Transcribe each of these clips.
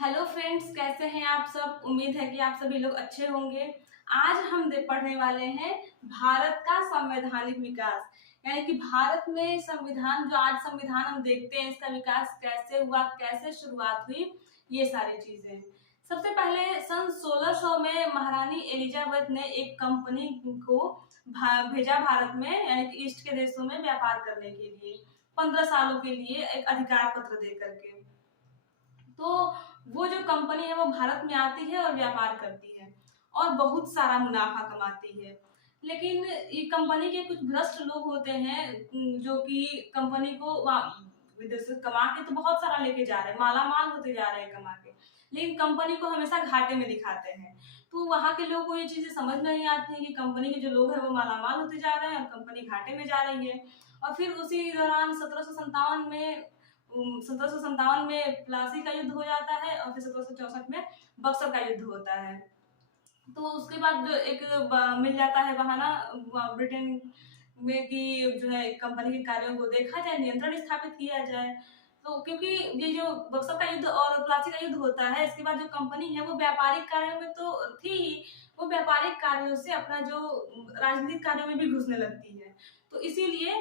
Hello friends, कैसे हैं आप सब। उम्मीद है कि आप सभी लोग अच्छे होंगे। आज हम पढ़ने वाले हैं भारत का संवैधानिक विकास, यानी कि भारत में संविधान, जो आज संविधान हम देखते हैं, इसका विकास कैसे हुआ, कैसे शुरुआत हुई, ये सारी चीजें। सबसे पहले सन 1600 में महारानी एलिजाबेथ ने एक कंपनी को भेजा भारत में, यानी कि ईस्ट के देशों में व्यापार करने के लिए 15 सालों के लिए एक अधिकार पत्र दे करके। तो वो जो कंपनी है वो भारत में आती है और व्यापार करती है और बहुत सारा मुनाफा कमाती है। लेकिन ये कंपनी के कुछ भ्रष्ट लोग होते हैं जो कि कंपनी को विदेश से कमा के तो बहुत सारा लेके जा रहे हैं, माला माल होते जा रहे हैं कमा के, लेकिन कंपनी को हमेशा घाटे में दिखाते हैं। तो वहां के लोगों को ये चीजें समझ नहीं आती है कि कंपनी के जो लोग हैं वो माला माल होते जा रहे हैं और कंपनी घाटे में जा रही है। और फिर उसी दौरान 1757 में प्लासी का युद्ध हो जाता है और फिर 1764 में बक्सर का युद्ध होता है। तो उसके बाद जो एक मिल जाता है बहाना ब्रिटेन में कि जो है कंपनी के कार्यों को देखा जाए, नियंत्रण स्थापित किया जाए। तो क्योंकि ये जो बक्सर का युद्ध और प्लासी का युद्ध होता है, इसके बाद जो कंपनी है वो व्यापारिक कार्यों में तो थी ही, वो व्यापारिक कार्यों से अपना जो राजनीतिक कार्यों में भी घुसने लगती है। तो इसीलिए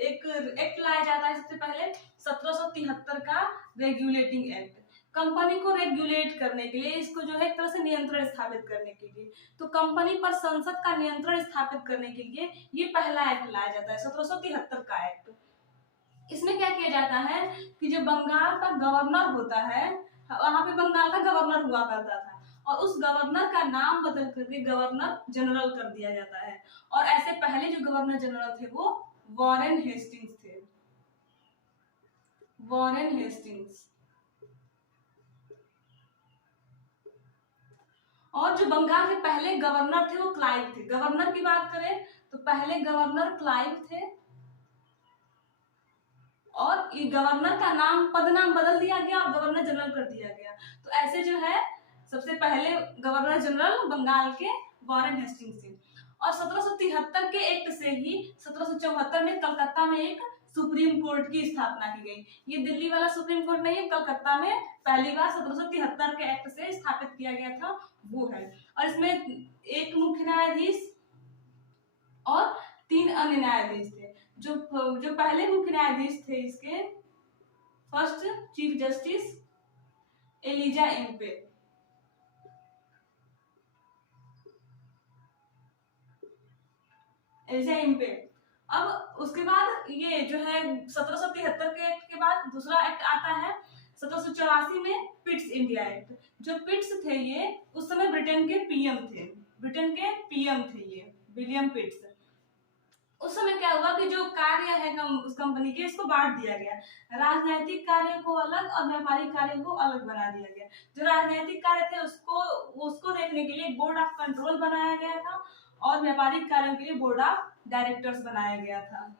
एक एक्ट लाया जाता है सबसे पहले 1773 का रेगुलेटिंग एक्ट, कंपनी को रेगुलेट करने के लिए, इसको जो है एक तरह से नियंत्रण स्थापित करने के लिए। तो कंपनी पर संसद का नियंत्रण स्थापित करने के लिए ये पहला एक्ट लाया जाता है, 1773 का एक्ट। इसमें क्या किया जाता है कि जो बंगाल का गवर्नर होता है, वहां पे बंगाल का गवर्नर हुआ करता था और उस गवर्नर का नाम बदल करके गवर्नर जनरल कर दिया जाता है। और ऐसे पहले जो गवर्नर जनरल थे वो वॉरेन हेस्टिंग्स थे, वॉरेन हेस्टिंग्स। और जो बंगाल के पहले गवर्नर थे वो क्लाइव थे। गवर्नर की बात करें तो पहले गवर्नर क्लाइव थे और ये गवर्नर का नाम, पदनाम बदल दिया गया और गवर्नर जनरल कर दिया गया। तो ऐसे जो है सबसे पहले गवर्नर जनरल बंगाल के वॉरेन हेस्टिंग्स थे। और 1773 के एक्ट से ही 1774 में कलकत्ता में एक सुप्रीम कोर्ट की स्थापना की गई। ये दिल्ली वाला सुप्रीम कोर्ट नहीं है, कलकत्ता में पहली बार 1773 के एक्ट से स्थापित किया गया था, वो है। और इसमें एक मुख्य न्यायाधीश और 3 अन्य न्यायाधीश थे। जो पहले मुख्य न्यायाधीश थे इसके, first chief justice Elijah Impey. Elijah Impey. अब उसके बाद ये जो है 1773 के एक्ट के बाद दूसरा एक्ट आता है 1784 में, पिट्स इंडिया एक्ट। जो पिट्स थे ये उस समय ब्रिटेन के पीएम थे, ब्रिटेन के पीएम थे ये, विलियम पिट्स। उस समय क्या हुआ कि जो कार्य है उस कंपनी के, इसको बांट दिया गया, राजनैतिक कार्य को अलग और व्यापारिक कार्य को अलग बना दिया गया। जो राजनैतिक कार्य थे उसको देखने के लिए बोर्ड ऑफ कंट्रोल बनाया गया था और व्यापारिक कार्यों के लिए बोर्ड ऑफ डायरेक्टर्स बनाया गया था।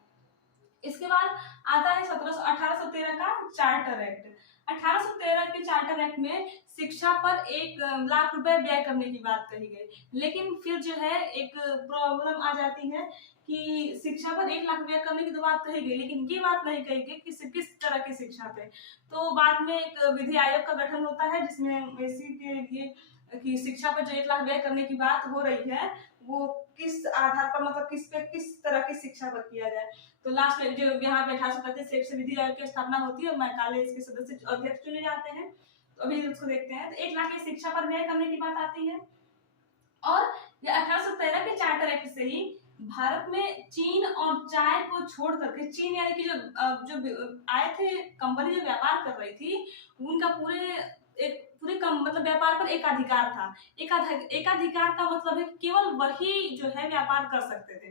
इसके बाद आता है 1813 का चार्टर एक्ट। 1813 के चार्टर एक्ट में शिक्षा पर 1 लाख रुपए व्यय करने की बात कही गई। लेकिन फिर जो है एक प्रॉब्लम आ जाती है कि शिक्षा पर 1 लाख व्यय करने की तो बात कही गई, लेकिन ये बात नहीं कही गई कि किस तरह की शिक्षा पे। तो बाद में एक विधि आयोग का गठन होता है जिसमें इसी के लिए कि शिक्षा पर जो 1 लाख व्यय करने की बात हो रही है वो किस आधार पर, मतलब किस तरह की शिक्षा पर किया जाए। तो लास्ट में जो यहाँ पे 1837 से विधि आयोग की स्थापना होती है और मैकाले इसके सदस्य अध्यक्ष चुने जाते हैं। तो अभी उसको देखते हैं। तो 1 लाख की शिक्षा पर व्यय करने की बात आती है। और ये 1813 के चार्टर एक्ट से ही भारत में चीन और चाय को छोड़ करके, चीन यानी कि जो आए थे कंपनी जो व्यापार कर रही थी, उनका पूरे मतलब व्यापार पर एकाधिकार था। एकाधिकार का मतलब है केवल वही जो है व्यापार कर सकते थे।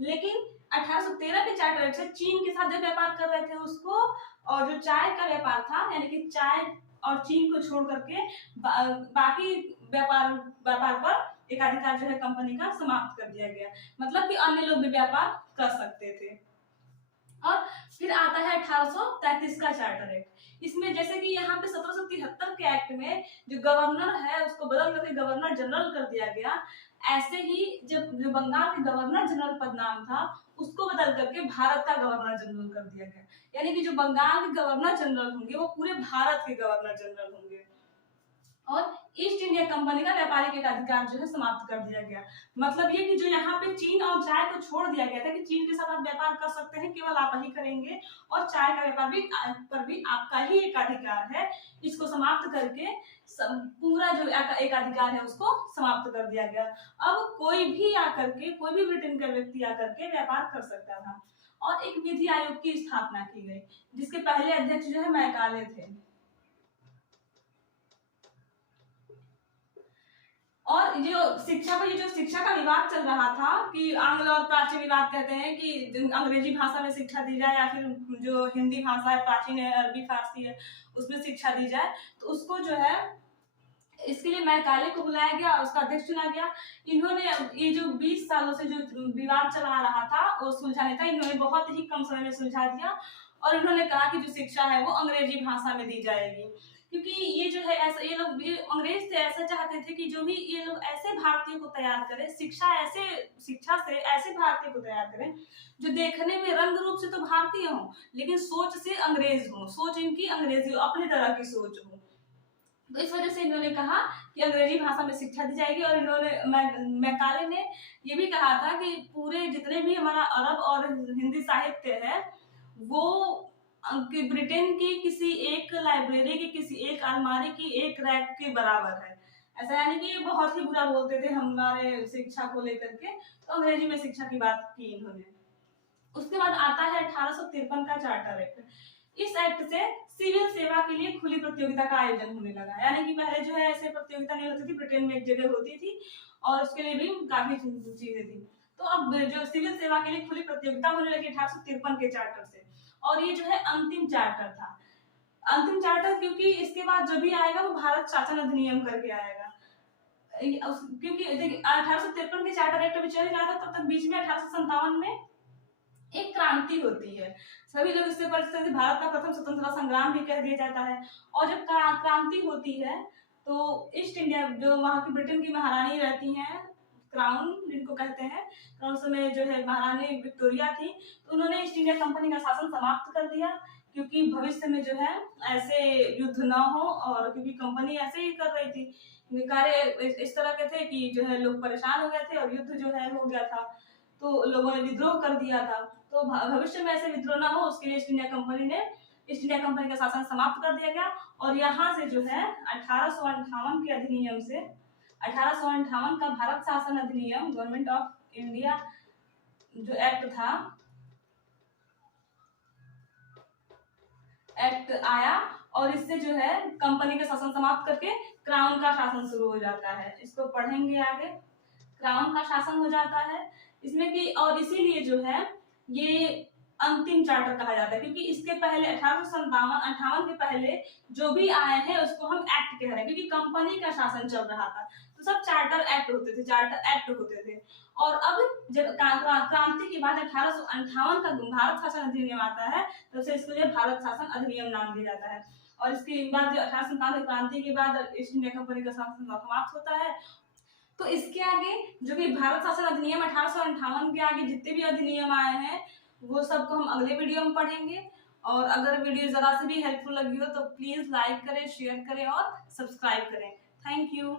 लेकिन 1813 के चार्टर एक्ट से चीन के साथ जो व्यापार कर रहे थे उसको, और जो चाय का व्यापार था, यानी कि चाय और चीन को छोड़ करके बाकी व्यापार पर एकाधिकार जो है कंपनी का समाप्त कर दिया गया। मतलब कि अन्य लोग भी व्यापार कर सकते थे। और फिर आता है 1833 का चार्टर एक्ट। इसमें जैसे कि यहाँ पे 1773 के एक्ट में जो गवर्नर है उसको बदल करके गवर्नर जनरल कर दिया गया, ऐसे ही जब जो बंगाल के गवर्नर जनरल पद नाम था उसको बदल करके भारत का गवर्नर जनरल कर दिया गया। यानी कि जो बंगाल के गवर्नर जनरल होंगे वो पूरे भारत के गवर्नर जनरल होंगे। और ईस्ट इंडिया कंपनी का व्यापारिक एकाधिकार जो है समाप्त कर दिया गया। मतलब ये कि जो यहाँ पे चीन और चाय को छोड़ दिया गया था कि चीन के साथ आप व्यापार कर सकते हैं, केवल आप ही करेंगे, और चाय का व्यापार भी पर भी आपका ही एकाधिकार है, इसको समाप्त करके पूरा जो एकाधिकार है उसको समाप्त कर दिया गया। अब कोई भी आकर के, कोई भी ब्रिटेन का व्यक्ति आकर के व्यापार कर सकता था। और एक विधि आयोग की स्थापना की गई, जिसके पहले अध्यक्ष जो है मैकाले थे। और जो शिक्षा पर, ये जो शिक्षा का विवाद चल रहा था कि आंग्ल और प्राची विवाद कहते हैं कि अंग्रेजी भाषा में शिक्षा दी जाए या फिर जो हिंदी भाषा है, प्राचीन है, अरबी फारसी है, उसमें शिक्षा दी जाए, तो उसको जो है इसके लिए मैकाले को बुलाया गया और उसका अध्यक्ष चुना गया। इन्होंने ये जो 20 सालों से जो विवाद चला रहा था वो सुलझाने था, इन्होंने बहुत ही कम समय में सुलझा दिया। और इन्होंने कहा कि जो शिक्षा है वो अंग्रेजी भाषा में दी जाएगी, क्योंकि ये जो है ऐसा, ये लोग अंग्रेज थे ऐसा चाहते थे कि जो भी ये लोग ऐसे भारतीय को तैयार करें, शिक्षा से ऐसे भारतीय को तैयार करें जो देखने में रंग रूप से तो भारतीय हो लेकिन सोच से अंग्रेज हो, सोच इनकी अंग्रेजी अपनी तरह की सोच हो। तो इस वजह से इन्होंने कहा कि अंग्रेजी भाषा में शिक्षा दी जाएगी। और इन्होंने मैकाले ने ये भी कहा था कि पूरे जितने भी हमारा अरब और हिंदी साहित्य है वो ब्रिटेन की किसी एक लाइब्रेरी की, किसी एक अलमारी की एक रैक के बराबर है। ऐसा यानी कि ये बहुत ही बुरा बोलते थे हमारे शिक्षा को लेकर के, तो अंग्रेजी में शिक्षा की बात की इन्होंने। उसके बाद आता है 1853 का चार्टर एक्ट। इस एक्ट से सिविल सेवा के लिए खुली प्रतियोगिता का आयोजन होने लगा, यानी कि पहले जो है ऐसे प्रतियोगिता नहीं होती थी, ब्रिटेन में एक जगह होती थी और उसके लिए भी काफी चीजें थी। तो अब जो सिविल सेवा के लिए खुली प्रतियोगिता होने लगी 1853 के चार्टर से। और ये जो है अंतिम चार्टर था, अंतिम चार्टर, क्योंकि इसके बाद जो भी आएगा वो भारत शासन अधिनियम करके आएगा। क्योंकि देखिए 1853 के चार्टर एक्ट अभी चल रहा था, तब तक बीच में 1857 में एक क्रांति होती है, सभी लोग इससे परिचित, भारत का प्रथम स्वतंत्रता संग्राम भी कह दिया जाता है। और जब क्रांति होती है तो ईस्ट इंडिया, जो वहां की ब्रिटेन की महारानी रहती हैं, क्राउन जिनको कहते हैं, क्राउन समय जो है महारानी विक्टोरिया थी, तो उन्होंने ईस्ट इंडिया कंपनी का शासन समाप्त कर दिया, क्योंकि भविष्य में जो है ऐसे युद्ध ना हो, और क्योंकि कंपनी ऐसे ही कर रही थी कार्य इस तरह के थे कि जो है लोग परेशान हो गए थे और युद्ध जो है हो गया था, तो लोगों ने विद्रोह कर दिया था। तो भविष्य में ऐसे विद्रोह ना हो उसके लिए ईस्ट इंडिया कंपनी का शासन समाप्त कर दिया गया। और यहाँ से जो है 1858 के अधिनियम से, 1858 का भारत शासन अधिनियम, गवर्नमेंट ऑफ इंडिया जो एक्ट था, एक्ट आया और इससे जो है कंपनी का शासन समाप्त करके क्राउन का शासन शुरू हो जाता है। इसको पढ़ेंगे आगे, क्राउन का शासन हो जाता है इसमें कि, और इसीलिए जो है ये अंतिम चार्टर कहा जाता है, क्योंकि इसके पहले 1858 के पहले जो भी आए हैं उसको हम एक्ट कह रहे हैं, क्योंकि कंपनी का शासन चल रहा था तो सब चार्टर एक्ट होते थे। और अब जब क्रांति के बाद 1858 का भारत शासन अधिनियम आता है तो से इसको जो भारत शासन अधिनियम नाम दिया जाता है। और इसके बाद जो 1857 क्रांति के बाद ईस्ट इंडिया कंपनी का शासन समाप्त होता है। तो इसके आगे जो भी भारत शासन अधिनियम 1858 के आगे जितने भी अधिनियम आए हैं वो सबको हम अगले वीडियो में पढ़ेंगे। और अगर वीडियो जरा से भी हेल्पफुल लगी हो तो प्लीज लाइक करें, शेयर करें और सब्सक्राइब करें। Thank you.